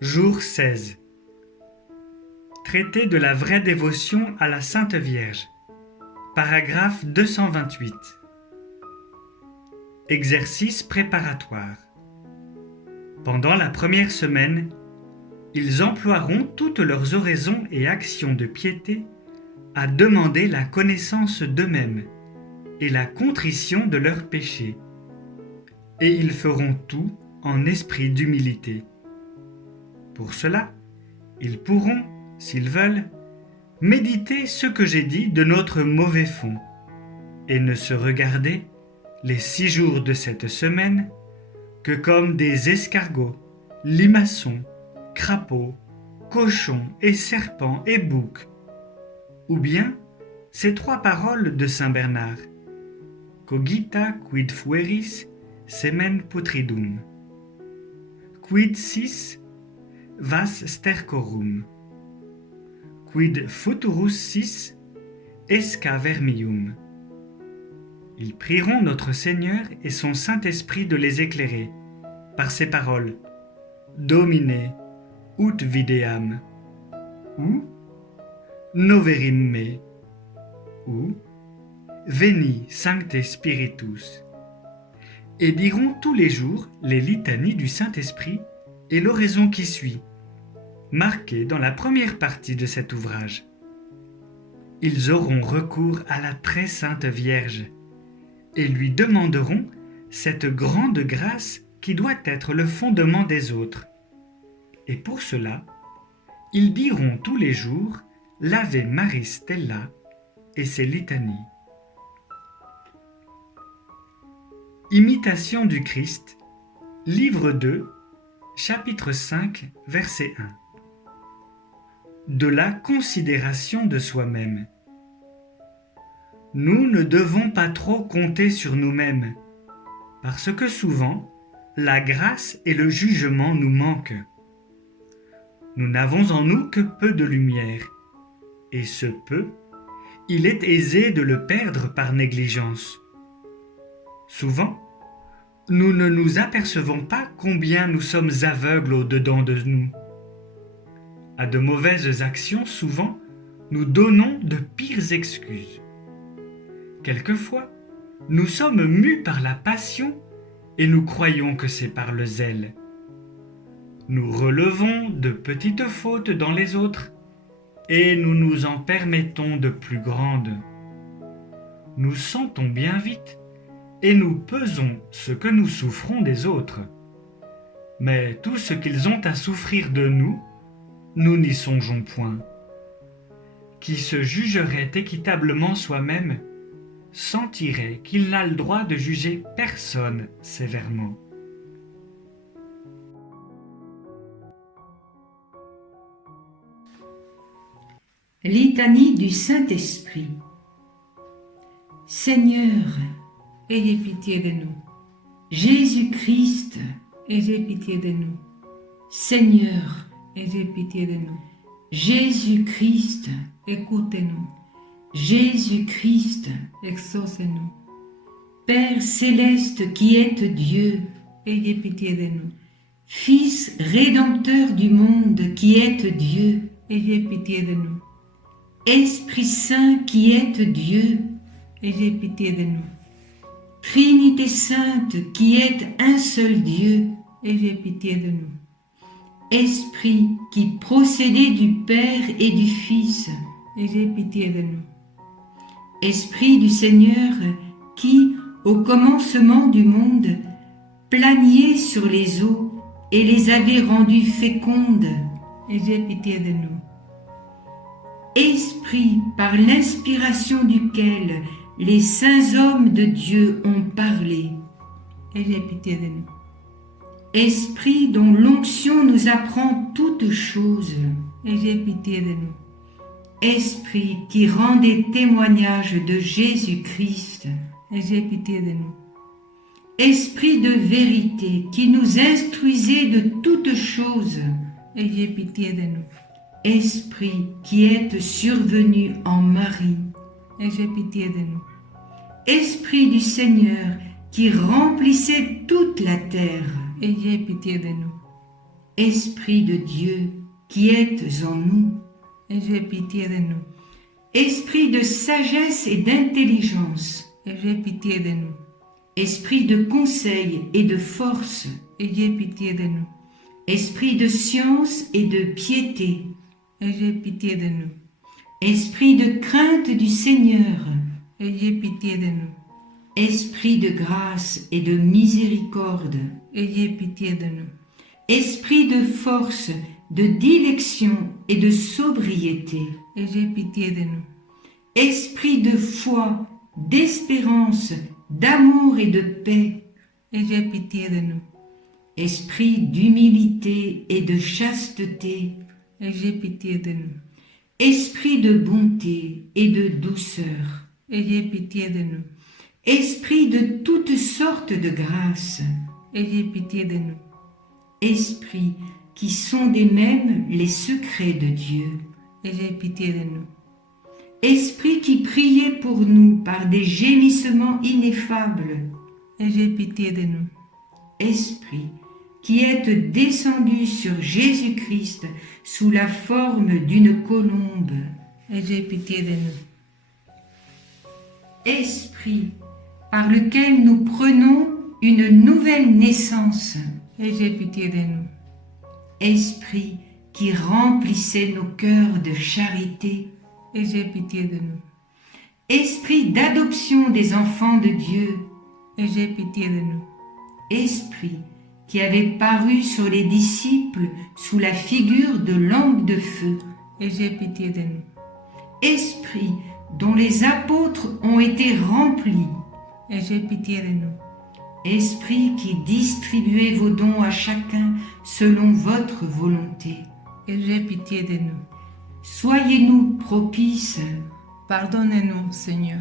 Jour 16. Traité de la vraie dévotion à la Sainte Vierge. Paragraphe 228. Exercice préparatoire. Pendant la première semaine, ils emploieront toutes leurs oraisons et actions de piété à demander la connaissance d'eux-mêmes et la contrition de leurs péchés. Et ils feront tout en esprit d'humilité. Pour cela, ils pourront, s'ils veulent, méditer ce que j'ai dit de notre mauvais fond et ne se regarder, les 6 jours de cette semaine, que comme des escargots, limaçons, crapauds, cochons et serpents et boucs, ou bien ces 3 paroles de saint Bernard: Cogita quid fueris semen putridum, quid sis vas stercorum, quid futurus sis esca vermium. Ils prieront notre Seigneur et son Saint-Esprit de les éclairer par ces paroles: Domine, ut videam, ou Noverim me, ou Veni Sancte Spiritus, et diront tous les jours les litanies du Saint-Esprit et l'oraison qui suit, marquée dans la première partie de cet ouvrage. Ils auront recours à la très sainte Vierge et lui demanderont cette grande grâce qui doit être le fondement des autres. Et pour cela, ils diront tous les jours l'Ave Maris Stella et ses litanies. Imitation du Christ, livre 2, chapitre 5, verset 1. De la considération de soi-même. Nous ne devons pas trop compter sur nous-mêmes, parce que souvent, la grâce et le jugement nous manquent. Nous n'avons en nous que peu de lumière, et ce peu, il est aisé de le perdre par négligence. Souvent, nous ne nous apercevons pas combien nous sommes aveugles au-dedans de nous. À de mauvaises actions, souvent, nous donnons de pires excuses. Quelquefois, nous sommes mus par la passion et nous croyons que c'est par le zèle. Nous relevons de petites fautes dans les autres et nous nous en permettons de plus grandes. Nous sentons bien vite et nous pesons ce que nous souffrons des autres. Mais tout ce qu'ils ont à souffrir de nous, nous n'y songeons point. Qui se jugerait équitablement soi-même sentirait qu'il n'a le droit de juger personne sévèrement. Litanie du Saint-Esprit. Seigneur, ayez pitié de nous. Jésus-Christ, Ayez pitié de nous. Seigneur, Ayez pitié de nous. Jésus-Christ, Écoutez-nous. Jésus-Christ, Exaucez-nous. Père céleste qui êtes Dieu, Ayez pitié de nous. Fils rédempteur du monde qui êtes Dieu, Ayez pitié de nous. Esprit Saint qui êtes Dieu, Ayez pitié de nous. Trinité Sainte qui êtes un seul Dieu, Ayez pitié de nous. Esprit qui procédez du Père et du Fils, Ayez pitié de nous. Esprit du Seigneur qui, au commencement du monde, planiez sur les eaux et les avez rendues fécondes, Ayez pitié de nous. Esprit par l'inspiration duquel les saints hommes de Dieu ont parlé, Ayez pitié de nous. Esprit dont l'onction nous apprend toutes choses, Ayez pitié de nous. Esprit qui rendait témoignage de Jésus-Christ, Ayez pitié de nous. Esprit de vérité qui nous instruisait de toutes choses, Ayez pitié de nous. Esprit qui êtes survenu en Marie, Ayez pitié de nous. Esprit du Seigneur qui remplissait toute la terre, Ayez pitié de nous. Esprit de Dieu qui êtes en nous, ayez pitié de nous. Esprit de sagesse et d'intelligence, Ayez pitié de nous. Esprit de conseil et de force, Ayez pitié de nous. Esprit de science et de piété, Ayez pitié de nous. Esprit de crainte du Seigneur, Ayez pitié de nous. Esprit de grâce et de miséricorde, Ayez pitié de nous. Esprit de force, de dilection et de sobriété, Ayez pitié de nous. Esprit de foi, d'espérance, d'amour et de paix, Ayez pitié de nous. Esprit d'humilité et de chasteté, Ayez pitié de nous. Esprit de bonté et de douceur, Ayez pitié de nous. Esprit de toutes sortes de grâces, Ayez pitié de nous. Esprit qui sondez même les secrets de Dieu, Ayez pitié de nous. Esprit qui priez pour nous par des gémissements ineffables, Ayez pitié de nous. Esprit qui êtes descendu sur Jésus-Christ sous la forme d'une colombe, Ayez pitié de nous. Esprit par lequel nous prenons une nouvelle naissance, Ayez pitié de nous. Esprit qui remplissait nos cœurs de charité, Ayez pitié de nous. Esprit d'adoption des enfants de Dieu, Ayez pitié de nous. Esprit qui avait paru sur les disciples sous la figure de langue de feu, Ayez pitié de nous. Esprit dont les apôtres ont été remplis, Ayez pitié de nous. Esprit qui distribuez vos dons à chacun selon votre volonté. Ayez pitié de nous. Soyez-nous propices, Pardonnez-nous, Seigneur.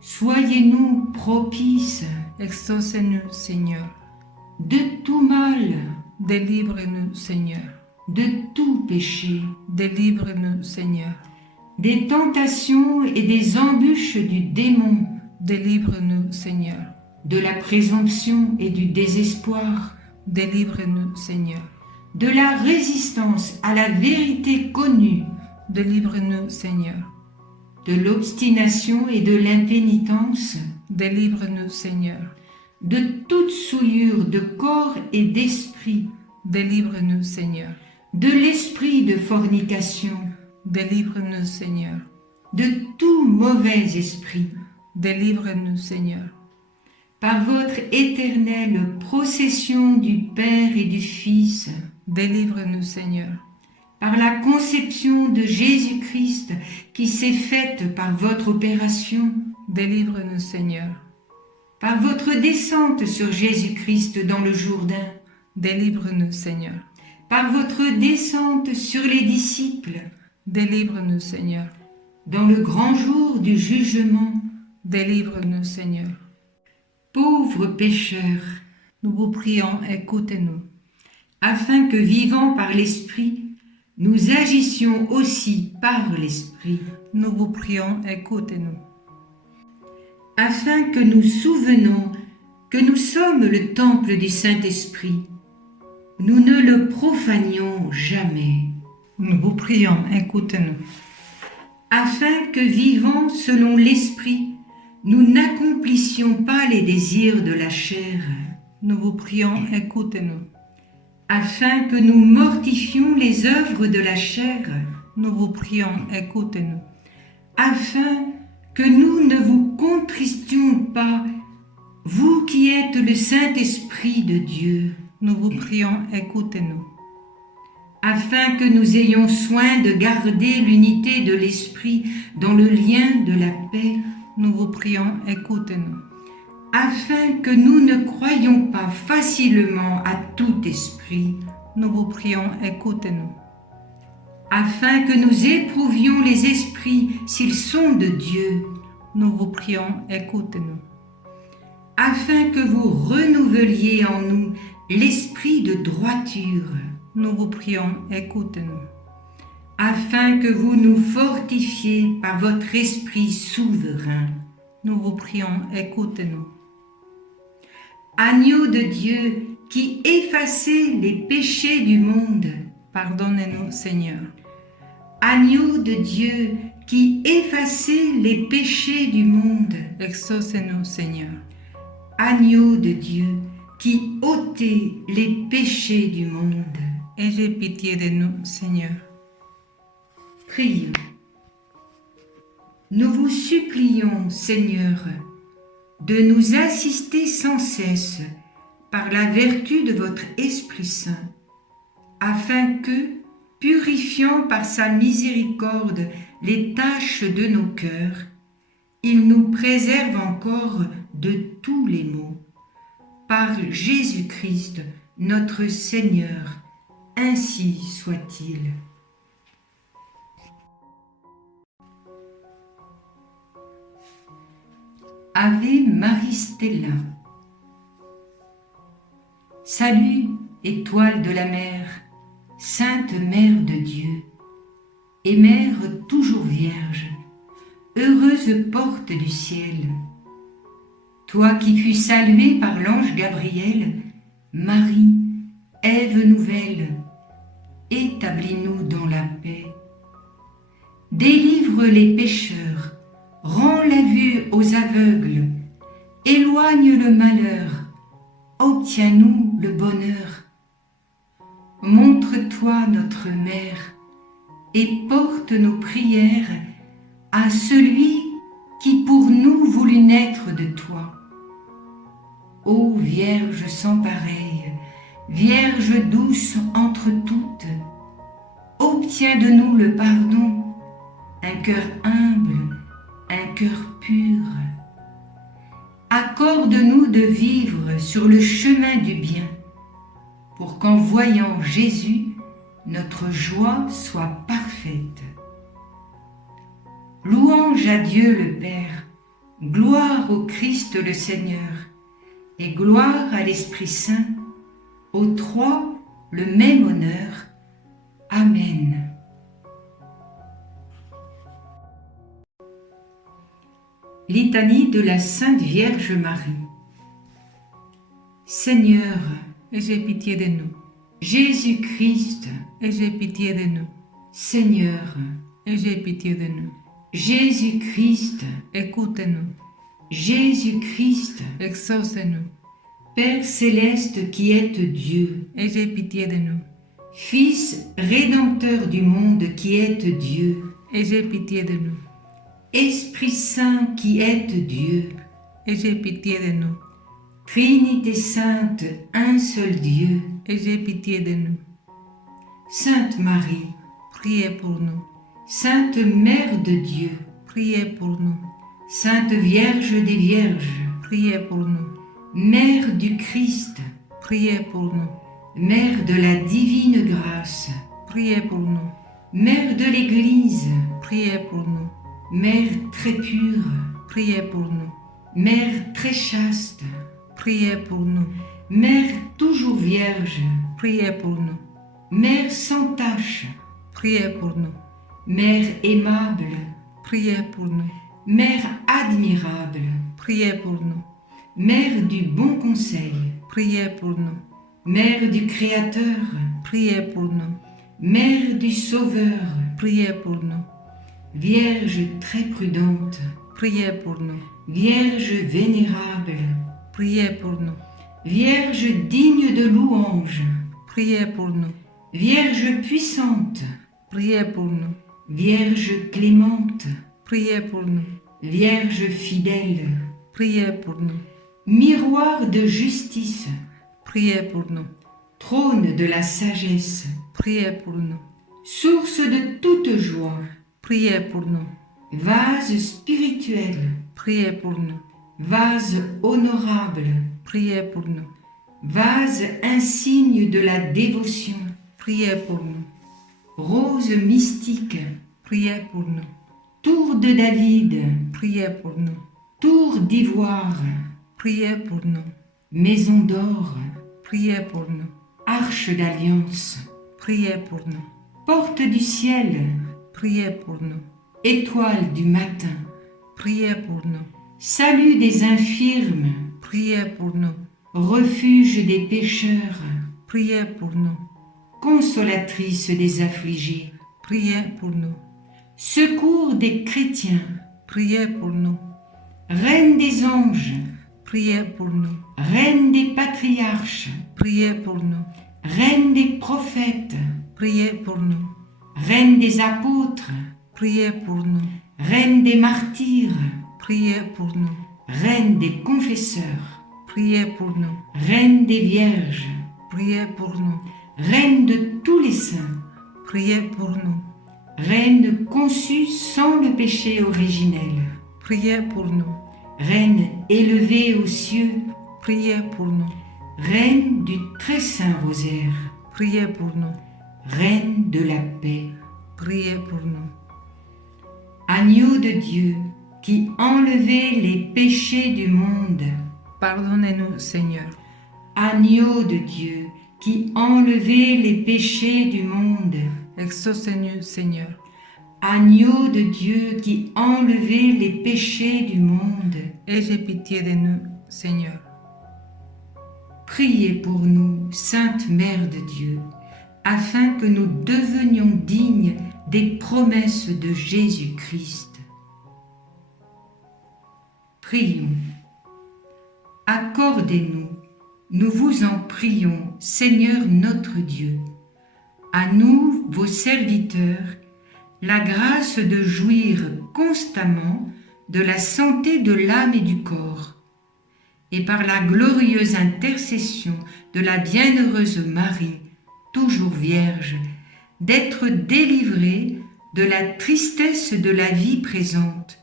soyez-nous propices Exaucez-nous, Seigneur. de tout mal, Délivre-nous, Seigneur. de tout péché, Délivre-nous, Seigneur. des tentations et des embûches du démon, Délivre-nous, Seigneur. de la présomption et du désespoir, Délivre-nous, Seigneur. de la résistance à la vérité connue, Délivre-nous, Seigneur. de l'obstination et de l'impénitence, Délivre-nous, Seigneur. de toute souillure de corps et d'esprit, Délivre-nous, Seigneur. de l'esprit de fornication, Délivre-nous, Seigneur. de tout mauvais esprit, Délivre-nous, Seigneur. par votre éternelle procession du Père et du Fils, Délivre-nous, Seigneur. par la conception de Jésus-Christ qui s'est faite par votre opération, Délivre-nous, Seigneur. par votre descente sur Jésus-Christ dans le Jourdain, Délivre-nous, Seigneur. par votre descente sur les disciples, Délivre-nous, Seigneur. dans le grand jour du jugement. Délivre-nous, Seigneur. Pauvres pécheurs, Nous vous prions, écoutez-nous. afin que vivant par l'Esprit, nous agissions aussi par l'Esprit, Nous vous prions, écoutez-nous. afin que nous souvenons que nous sommes le temple du Saint-Esprit. Nous ne le profanions jamais, Nous vous prions, écoutez-nous. afin que vivant selon l'Esprit, nous n'accomplissions pas les désirs de la chair, Nous vous prions, écoutez-nous. afin que nous mortifions les œuvres de la chair, Nous vous prions, écoutez-nous. afin que nous ne vous contristions pas, vous qui êtes le Saint-Esprit de Dieu, Nous vous prions, écoutez-nous. afin que nous ayons soin de garder l'unité de l'Esprit dans le lien de la paix, Nous vous prions, écoutez-nous. afin que nous ne croyions pas facilement à tout esprit, Nous vous prions, écoutez-nous. afin que nous éprouvions les esprits s'ils sont de Dieu, Nous vous prions, écoutez-nous. afin que vous renouveliez en nous l'esprit de droiture, Nous vous prions, écoutez-nous. afin que vous nous fortifiez par votre esprit souverain. Nous vous prions, écoutez-nous. Agneau de Dieu qui effacez les péchés du monde. Pardonne-nous, Seigneur. Agneau de Dieu, qui effacez les péchés du monde. Exauce-nous, Seigneur. Agneau de Dieu, qui ôtez les péchés du monde. Ayez pitié de nous, Seigneur. Prions. Nous vous supplions, Seigneur, de nous assister sans cesse par la vertu de votre Esprit Saint, afin que, purifiant par sa miséricorde les taches de nos cœurs, il nous préserve encore de tous les maux. Par Jésus-Christ, notre Seigneur, ainsi soit-il. Ave Marie Stella. Salut, étoile de la mer, Sainte Mère de Dieu, et Mère toujours Vierge, heureuse porte du ciel. Toi qui fus saluée par l'ange Gabriel, Marie, Ève nouvelle, établis-nous dans la paix. Délivre les pécheurs, rends la vue aux aveugles, éloigne le malheur, obtiens-nous le bonheur. Montre-toi notre Mère et porte nos prières à celui qui pour nous voulut naître de toi. Ô Vierge sans pareille, Vierge douce entre toutes, obtiens de nous le pardon, un cœur humble, un cœur pur. Accorde-nous de vivre sur le chemin du bien, pour qu'en voyant Jésus, notre joie soit parfaite. Louange à Dieu le Père, gloire au Christ le Seigneur, et gloire à l'Esprit Saint, aux trois le même honneur. Amen. Litanie de la Sainte Vierge Marie. Seigneur, Ayez pitié de nous. Jésus-Christ, Ayez pitié de nous. Seigneur, Ayez pitié de nous. Jésus-Christ, Écoutez-nous. Jésus-Christ, Exaucez-nous. Père céleste qui êtes Dieu, Ayez pitié de nous. Fils rédempteur du monde qui êtes Dieu, Ayez pitié de nous. Esprit Saint qui êtes Dieu, Ayez pitié de nous. Trinité sainte, un seul Dieu, Ayez pitié de nous. Sainte Marie, Priez pour nous. Sainte Mère de Dieu, Priez pour nous. Sainte Vierge des Vierges, Priez pour nous. Mère du Christ, Priez pour nous. Mère de la divine grâce, Priez pour nous. Mère de l'Église, Priez pour nous. Mère très pure, Priez pour nous. Mère très chaste, Priez pour nous. Mère toujours vierge, Priez pour nous. Mère sans tache, Priez pour nous. Mère aimable, Priez pour nous. Mère admirable, Priez pour nous. Mère du bon conseil, Priez pour nous. Mère du Créateur, Priez pour nous. Mère du Sauveur, Priez pour nous. Vierge très prudente, Priez pour nous. Vierge vénérable, Priez pour nous. Vierge digne de louange, Priez pour nous. Vierge puissante, Priez pour nous. Vierge clémente, Priez pour nous. Vierge fidèle, Priez pour nous. miroir de justice, Priez pour nous. trône de la sagesse, Priez pour nous. source de toute joie, Priez pour nous. vase spirituel, Priez pour nous. vase honorable, Priez pour nous. vase insigne de la dévotion, Priez pour nous. rose mystique, Priez pour nous. tour de David, Priez pour nous. tour d'ivoire, Priez pour nous. maison d'or, Priez pour nous. arche d'alliance, Priez pour nous. porte du ciel, Priez pour nous. étoile du matin, Priez pour nous. salut des infirmes, Priez pour nous. refuge des pécheurs, priez pour nous. consolatrice des affligés, Priez pour nous. secours des chrétiens, Priez pour nous. reine des anges, Priez pour nous. reine des patriarches, Priez pour nous. reine des prophètes, Priez pour nous. reine des apôtres, Priez pour nous. reine des martyrs, Priez pour nous. reine des confesseurs, Priez pour nous. reine des vierges, Priez pour nous. reine de tous les saints, Priez pour nous. reine conçue sans le péché originel, Priez pour nous. reine élevée aux cieux, Priez pour nous. reine du très saint rosaire, Priez pour nous. reine de la paix, Priez pour nous. agneau de Dieu qui enlevait les péchés du monde, Pardonnez-nous, Seigneur. agneau de Dieu qui enlevait les péchés du monde, Exaucez-nous, Seigneur. agneau de Dieu qui enlevait les péchés du monde, Ayez pitié de nous, Seigneur. priez pour nous, Sainte Mère de Dieu, afin que nous devenions dignes des promesses de Jésus-Christ. Prions. Accordez-nous, nous vous en prions, Seigneur notre Dieu, à nous, vos serviteurs, la grâce de jouir constamment de la santé de l'âme et du corps, et par la glorieuse intercession de la bienheureuse Marie, toujours vierge, d'être délivrés de la tristesse de la vie présente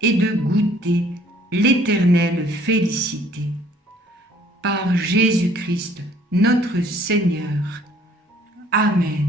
et de goûter l'éternelle félicité. Par Jésus-Christ, notre Seigneur. Amen.